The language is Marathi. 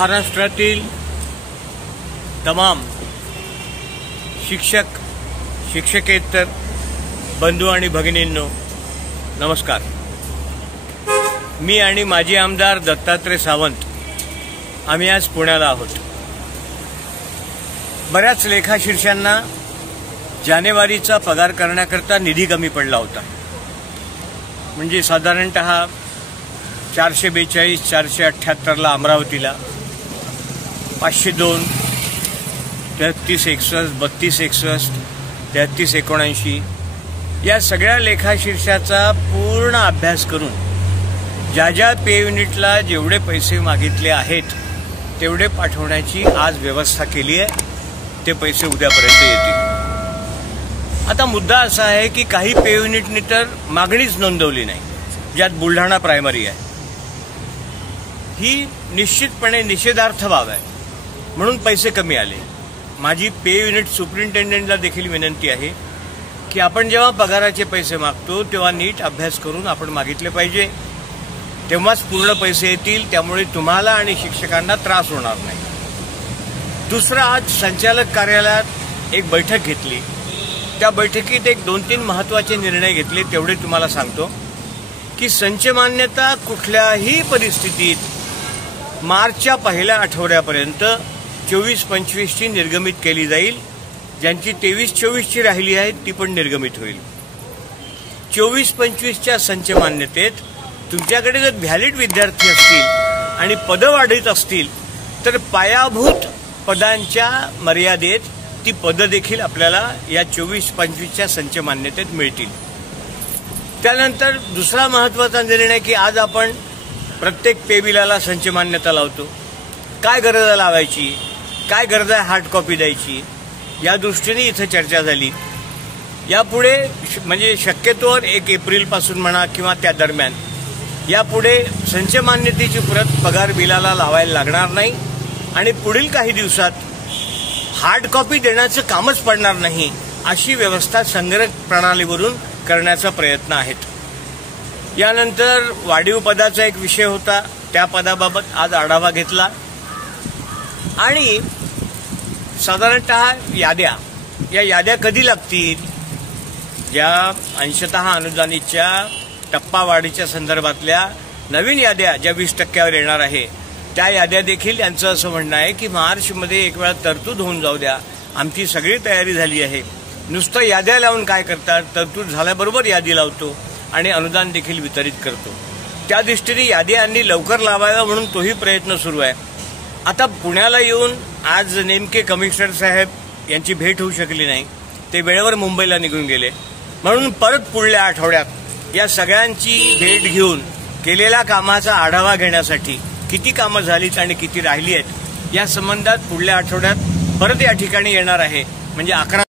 महाराष्ट्रातील तमाम शिक्षक शिक्षकेतर बंधू आणि भगिनींनो नमस्कार। मी आणि माजी आमदार दत्तात्रय सावंत आम्ही आज पुण्याला आहोत। बऱ्याच लेखाशीर्षांना जानेवारीचा पगार करण्याकरता निधी कमी पडला होता। म्हणजे साधारणतः 442 478ला अमरावतीला, 502 3361 3261 3379 या सगळ्या लेखाशीर्षाचा पूर्ण अभ्यास करून ज्या पे युनिटला जेवढे पैसे मागितले आहेत तेवढे पाठवण्याची आज व्यवस्था केली आहे। ते पैसे उद्यापर्यंत येतील। आता मुद्दा असा आहे की काही पे युनिटनी तर मागणीच नोंदवली नाही, ज्यात बुलढाणा प्रायमरी आहे। ही निश्चितपणे निषेधार्थ बाब आहे, म्हणून पैसे कमी आले। माझी पे युनिट सुपरिंटेंडेंटला देखील विनंती आहे की आपण जेव्हा पगाराचे पैसे मागतो तेव्हा नीट अभ्यास करून आपण मागितले पाहिजे, तेव्हाच पूर्ण पैसे येतील। त्यामुळे तुम्हाला आणि शिक्षकांना त्रास होणार नाही। दुसरा, आज संचालक कार्यालयात एक बैठक घेतली। त्या बैठकीत एक 2-3 महत्त्वाचे निर्णय घेतले, तेवढे तुम्हाला सांगतो की संच मान्यता कुठल्याही परिस्थितीत मार्चच्या पहिल्या आठवड्यापर्यंत 24-25ची निर्गमित केली जाईल। ज्यांची 23-24ची राहिली आहे ती पण निर्गमित होईल। 24-25च्या संच मान्यतेत तुमच्याकडे जर व्हॅलिड विद्यार्थी असतील आणि पदं वाढत असतील तर पायाभूत पदांच्या मर्यादेत ती पदं देखील आपल्याला या 24-25च्या संच मान्यतेत मिळतील। त्यानंतर दुसरा महत्त्वाचा निर्णय की आज आपण प्रत्येक पे बिलाला संच मान्यता लावतो। काय गरज आहे लावायची, काय गरज आहे हार्ड कॉपी द्यायची, या दृष्टीने इथं चर्चा झाली। यापुढे म्हणजे शक्यतोवर 1 एप्रिलपासून म्हणा किंवा त्या दरम्यान यापुढे संच मान्यतेची प्रत पगार बिलाला लावायला लागणार नाही आणि पुढील काही दिवसात हार्ड कॉपी देण्याचं कामच पडणार नाही, अशी व्यवस्था संगणक प्रणालीवरून करण्याचा प्रयत्न आहेत। यानंतर वाढीव पदाचा एक विषय होता, त्या पदाबाबत आज आढावा घेतला आणि साधारणतः या याद्या कधी लागतील, ज्या अंशतः अनुदानितच्या टप्पावाढीच्या संदर्भातल्या नवीन याद्या ज्या 20% येणार आहे त्या याद्या देखील यांचं असं म्हणणं आहे की मार्चमध्ये एक वेळा तरतूद होऊन जाऊ द्या, आमची सगळी तयारी झाली आहे। नुसतं याद्या लावून काय करतात, तरतूद झाल्याबरोबर यादी लावतो आणि अनुदान देखील वितरित करतो। त्या दृष्टीने याद्यांनी लवकर लावाव्या म्हणून तोही प्रयत्न सुरू आहे। आता पुण्याला येऊन आज नेमके कमिशनर साहेब यांची भेट होऊ शकली नाही, ते वेळेवर मुंबईला निघून गेले। म्हणून परत पुढल्या आठवड्यात या सगळ्यांची भेट घेऊन केलेल्या कामाचा आढावा घेण्यासाठी किती कामं झालीत आणि किती राहिली आहेत या संबंधात पुढल्या आठवड्यात परत या ठिकाणी येणार आहे। म्हणजे 11